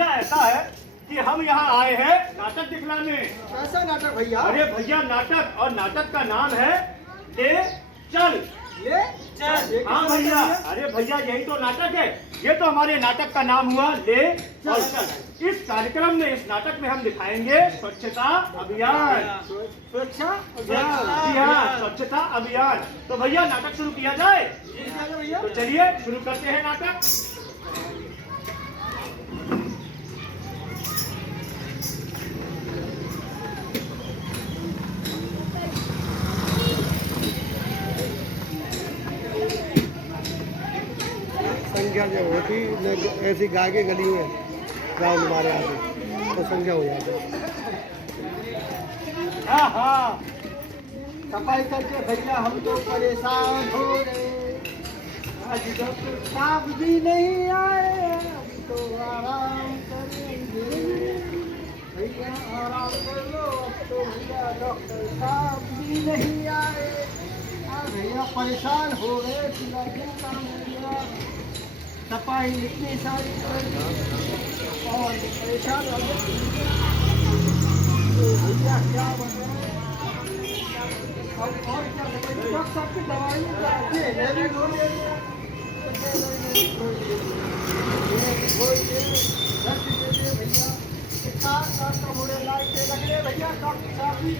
भैया ऐसा है कि हम यहाँ आए हैं नाटक दिखलाने। कैसा नाटक भैया? अरे भैया नाटक, और नाटक का नाम है ले चल। ले चल। हाँ भैया, अरे भैया यही तो नाटक है। ये तो हमारे नाटक का नाम हुआ ले और चल। इस कार्यक्रम में, इस नाटक में हम दिखाएंगे स्वच्छता अभियान। स्वच्छता जी हाँ, स्वच्छता अभियान। तो भैया नाटक शुरू किया जाए? भैया तो चलिए शुरू करते हैं नाटक। संख्या जब होती ऐसी गाय के गली में गाँव हमारे आते तो संख्या हो जाती। हाँ सफाई करके भैया हम तो परेशान हो रहे। आज डॉक्टर साहब भी नहीं आए, अब तो आराम करेंगे। भैया आराम कर लो, अब तो भैया डॉक्टर साहब भी नहीं आए। भैया परेशान हो गए, पूरा दिन काम भैया सफाई इतनी सारी कर और परेशान हो गए। तो भैया क्या बताएं, अब और क्या बताएं, डॉक्टर साहब की दवाई भैया डॉक्टर साहब भी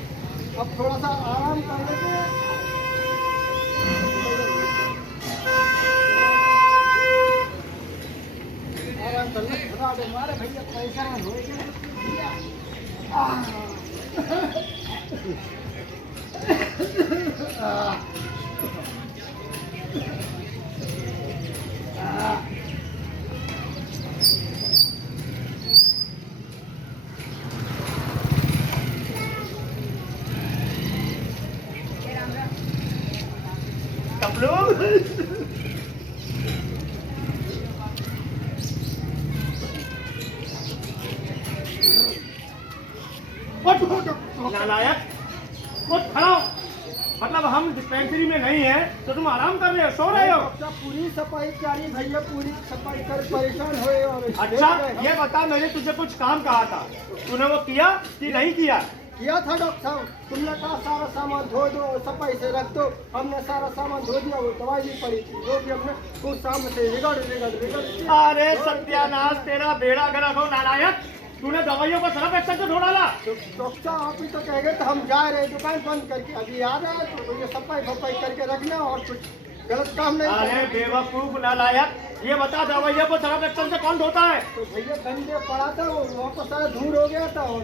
अब थोड़ा सा आराम कर लेते। हमारे भैया परेशान हो गए। नालायक, कुछ खड़ा। मतलब हम डिस्पेंसरी में नहीं है तो तुम आराम कर रहे हो, सो रहे हो? पूरी सफाई चाहिए भैया, पूरी सफाई कर परेशान हुए। और अच्छा ये बता, मैंने तुझे कुछ काम कहा था, तूने वो किया कि नहीं किया? किया था डॉक्टर साहब, तुमने कहा सारा सामान धो दो, सफाई से रख दो। हमने सारा सामान धो दिया, वो दवाई भी पड़ी थी वो भी हमने कुछ सामान से रिगड़। अरे सत्यानाश, तेरा बेड़ा गर्क हो नालायक। तूने दवाइयों को सरफ एक्शन से धो डाला। तो डॉक्टर साहब आप ही तो कह गए, तो हम जा रहे दुकान बंद करके, अभी आ रहे हैं तो ये सफाई फफाई करके रखना और कुछ गलत काम नहीं। अरे बेवकूफ नालायक, ये बता दवाइयों को सरफ एक्शन से कौन धोता है? तो भैया गंदे पड़ा था, वो वहाँ पर सारा धूल हो गया था और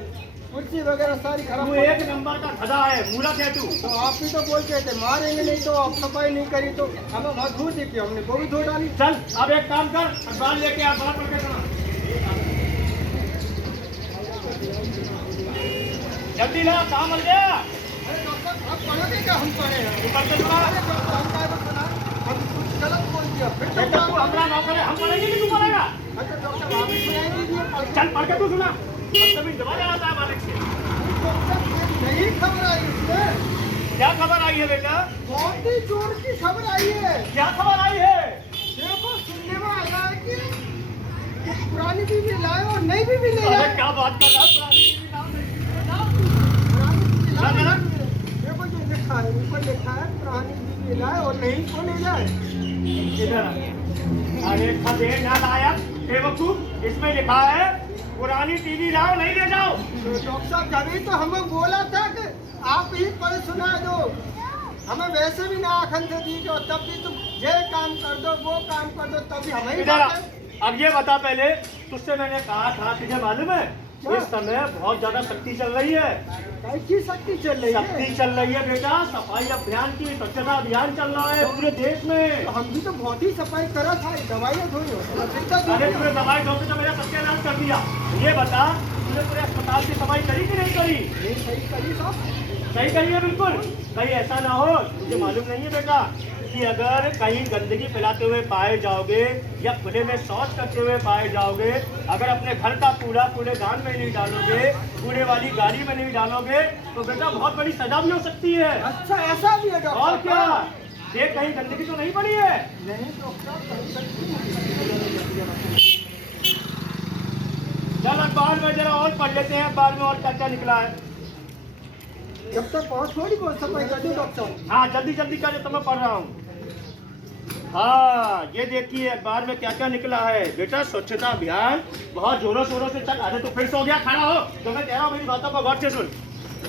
कुर्सी वगैरह सारी खराब। तू एक नंबर का गधा है, मूर्ख है तू। तो आप ही तो बोलते थे मारेंगे नहीं तो आप सफाई नहीं करी तो हमें वहाँ धूल दिखी, हमने वो भी धो डाली। चल अब एक काम कर, अखबार लेके आ, बात करके सुना। जल्दी ला, काम मिल गया। अरे डॉक्टर आप पढ़ोगे क्या? हम पढ़े हैं। तू करके सुना। अरे डॉक्टर हम क्या सुना, हम कुछ गलत बोल दिया फिर तो बेटा, तू हमारा नौकर है, हम पढ़ेंगे कि तू पढ़ेगा? अच्छा डॉक्टर आप ही सुनाई दीजिए। चल पढ़ के तू सुना। तभी दबा जाता है मालिक से। नहीं खबर आई उसमें। क्या खबर आई है बेटा? बहुत ही जोर की खबर आई है। क्या खबर आई है? देखो सुनने में आया है कि पुरानी बीवी लाए और नई बीवी ले अरे आए। क्या बात कर रहा है? पुरानी बीवी नाम देखो जो लिखा है ऊपर लिखा है पुरानी बीवी लाए और नई को ले जाए। अरे खदे नालायक बेवकूफ, इसमें लिखा है पुरानी टीवी लाओ नहीं ले जाओ। तो डॉक्टर साहब कभी तो हमें बोला था कि आप ही पढ़ सुना दो, हमें वैसे भी ना आखन से दी दो, तब भी तुम ये काम कर दो वो काम कर दो, तभी हमें इधर आ। अब ये बता, पहले तुझसे मैंने कहा था, तुझे मालूम है इस समय बहुत ज्यादा शक्ति चल रही है। कैसी शक्ति चल रही है? शक्ति चल रही है बेटा, सफाई अभियान की, स्वच्छता अभियान चल रहा है पूरे देश में। तो हम भी तो बहुत ही सफाई करा था, दवाइयाँ धोई हो। अरे तूने दवाई धोके तो मेरा सत्यानाश कर दिया। ये बता, तूने पूरे अस्पताल की सफाई करी कि नहीं करी? सही करी साहब, सही करी है बिल्कुल। कहीं ऐसा ना हो, तुझे मालूम नहीं है बेटा कि अगर कहीं गंदगी फैलाते हुए पाए जाओगे या खुले में शौच करते हुए पाए जाओगे, अगर अपने घर का कूड़ा कूड़ेदान में नहीं डालोगे, कूड़े वाली गाड़ी में नहीं डालोगे, तो बेटा बहुत बड़ी सजा भी हो सकती है। अच्छा ऐसा भी है डॉक्टर? और क्या, देख कहीं गंदगी तो नहीं पड़ी है? नहीं डॉक्टर अखबार में जरा और पढ़ लेते हैं, अखबार में और क्या क्या निकला है। जब तक बहुत थोड़ी बहुत सफाई कर दो डॉक्टर। हाँ जल्दी जल्दी कर, तो मैं पढ़ रहा हूँ। हाँ ये देखिए अखबार में क्या क्या निकला है बेटा। स्वच्छता अभियान बहुत जोरों शोरों से चल। अरे तो फिर सो गया, खड़ा हो। तो मैं कह रहा हूँ मेरी बातों को गौर से सुन।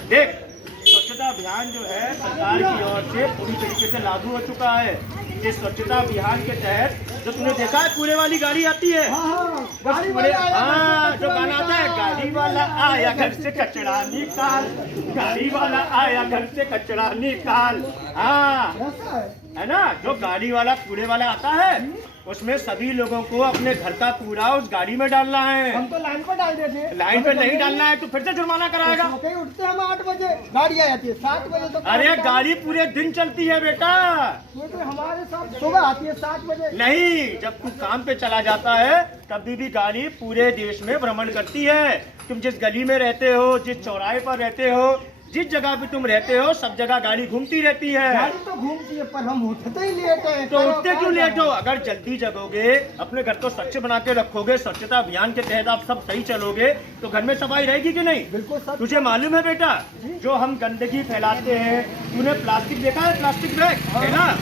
देख स्वच्छता अभियान जो है सरकार की ओर से पूरी तरीके से लागू हो चुका है। इस स्वच्छता अभियान के तहत जो तुमने देखा है कूड़े वाली गाड़ी आती है। गाड़ी कूड़े, वाला आया, हाँ घर से जो गाना आता है, कचरा गाड़ी वाला आया घर से कचरा निकाल, गाड़ी वाला आया घर से कचरा निकाल। हाँ ऐसा है ना, जो गाड़ी वाला कूड़े वाला आता है उसमें सभी लोगों को अपने घर का कूड़ा उस गाड़ी में डालना है। हम तो लाइन पर डाल देते हैं। लाइन पे नहीं डालना है तो फिर से जुर्माना कराएगा। सो के उठते हैं हम 8 बजे, गाड़ी आ जाती है 7 बजे तक। अरे गाड़ी पूरे दिन चलती है बेटा। ये तो हमारे साथ सुबह आती है 7 बजे। नहीं, जब तू काम पे चला जाता है तभी भी गाड़ी पूरे देश में भ्रमण करती है। तुम जिस गली में रहते हो, जिस चौराहे पर रहते हो, जिस जगह पे तुम रहते हो, सब जगह गाड़ी घूमती रहती है। गाड़ी तो घूमती है पर हम उठते ही लेट है। तो उठते क्यों लेट हो? अगर जल्दी जगोगे, अपने घर को स्वच्छ बना के रखोगे, स्वच्छता अभियान के तहत आप सब सही चलोगे तो घर में सफाई रहेगी कि नहीं? बिल्कुल सच। तुझे मालूम है बेटा, जो हम गंदगी फैलाते हैं, तूने प्लास्टिक देखा है, प्लास्टिक बैग है ना,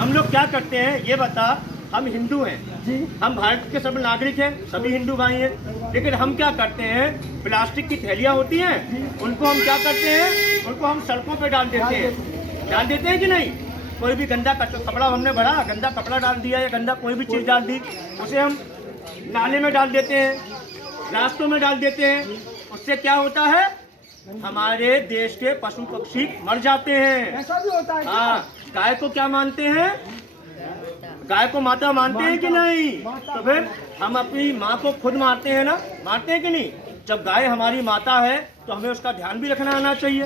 हम लोग क्या करते हैं ये बता। हम हिंदू हैं जी, हम भारत के सब नागरिक हैं, सभी हिंदू भाई हैं, लेकिन हम क्या करते हैं, प्लास्टिक की थैलियां होती हैं उनको हम क्या करते हैं, उनको हम सड़कों पे डाल देते हैं कि नहीं? कोई भी गंदा कपड़ा हमने भरा, गंदा कपड़ा डाल दिया या गंदा कोई भी चीज़ डाल दी, उसे हम नाले में डाल देते हैं, रास्तों में डाल देते हैं। उससे क्या होता है, हमारे देश के पशु पक्षी मर जाते हैं। ऐसा भी होता है। हाँ, गाय को क्या मानते हैं, गाय को माता मानते हैं कि नहीं? तो फिर हम अपनी माँ को खुद मारते हैं ना, मारते हैं कि नहीं? जब गाय हमारी माता है तो हमें उसका ध्यान भी रखना आना चाहिए।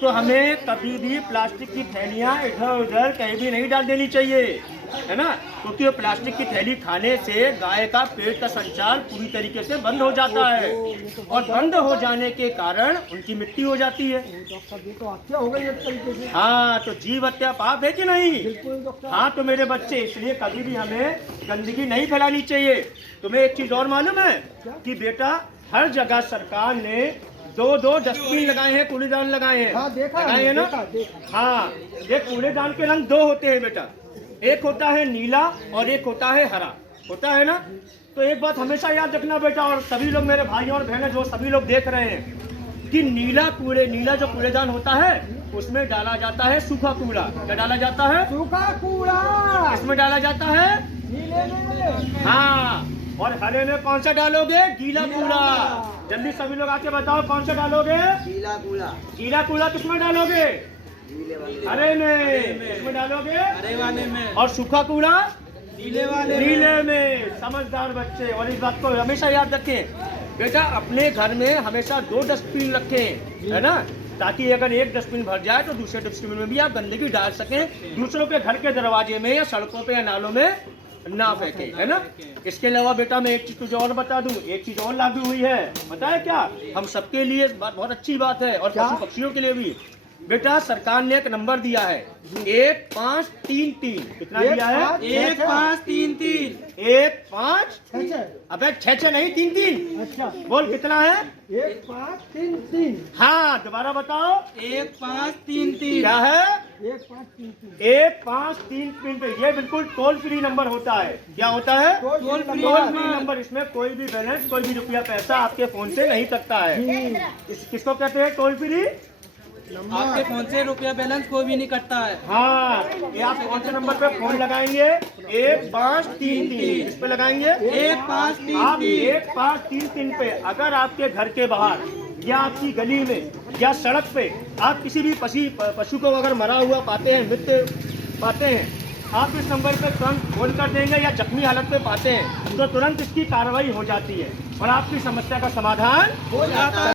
तो हमें कभी भी प्लास्टिक की थैलियाँ इधर उधर कहीं भी नहीं डाल देनी चाहिए, है ना, क्योंकि वो प्लास्टिक की थैली खाने से गाय का पेट का संचार पूरी तरीके से बंद हो जाता है और बंद हो जाने के कारण उनकी मृत्यु हो जाती है। डॉक्टर ये तो हत्या हो गई एक तरीके से। हाँ, तो जीव हत्या पाप है कि नहीं? बिल्कुल डॉक्टर। हाँ तो मेरे बच्चे, इसलिए कभी भी हमें गंदगी नहीं फैलानी चाहिए। तुम्हें एक चीज और मालूम है कि बेटा हर जगह सरकार ने 2-2 डस्टबिन लगाए हैं, कूड़ेदान लगाए हैं। हाँ देखा लगाए हैं ना? देखा। हाँ, ये कूड़ेदान के रंग 2 होते हैं बेटा, एक होता है नीला और एक होता है हरा, होता है ना? तो एक बात हमेशा याद रखना बेटा, और सभी लोग मेरे भाई और बहनें जो सभी लोग देख रहे हैं कि नीला जो कूड़ेदान होता है उसमें डाला जाता है सूखा कूड़ा। क्या डाला जाता है? सूखा कूड़ा। इसमें डाला जाता है नीले में। हाँ, और हरे में कौन सा डालोगे? गीला कूड़ा। जल्दी सभी लोग आके बताओ कौन सा डालोगे? गीला कूड़ा। गीला कूड़ा किसमें डालोगे? हरे में। किसमें डालोगे? हरे वाले में। और सूखा कूड़ा? नीले वाले नीले में। समझदार बच्चे, और इस बात को हमेशा याद रखें बेटा, अपने घर में हमेशा 2 डस्टबिन रखें, है ना, ताकि अगर एक डस्टबिन भर जाए तो दूसरे डस्टबिन में भी आप गंदगी डाल सकें, दूसरों के घर के दरवाजे में या सड़कों पे या नालों में ना फेंके, है ना। इसके अलावा बेटा मैं एक चीज तुझे और बता दूं, एक चीज और लागू हुई है, पता है क्या? हम सबके लिए बहुत अच्छी बात है, और पशु पक्षियों के लिए भी बेटा। सरकार ने एक नंबर दिया है 1533। कितना दिया है? 1533। 15 अबे 6 नहीं 3 अच्छा बोल कितना है? 1533। हाँ दोबारा बताओ। 1533 क्या है? 1533। 1533 पे ये बिल्कुल टोल फ्री नंबर होता है। क्या होता है? Toll free number. इसमें कोई भी बैलेंस, कोई भी रुपया पैसा आपके फोन से नहीं कटता है। किसको कहते हैं? Toll free. आपके फोन से रुपया बैलेंस कोई भी नहीं कटता है। हाँ, ये आप कौन से नंबर पे फोन लगाएंगे? 1533 इस पे लगाएंगे। 1533 पे अगर आपके घर के बाहर या आपकी गली में या सड़क पे आप किसी भी पशु को अगर मरा हुआ पाते हैं, मृत पाते हैं, आप इस नंबर पे तुरंत फोन कर देंगे या जख्मी हालत में पाते हैं तो तुरंत इसकी कार्रवाई हो जाती है और आपकी समस्या का समाधान हो जाता है।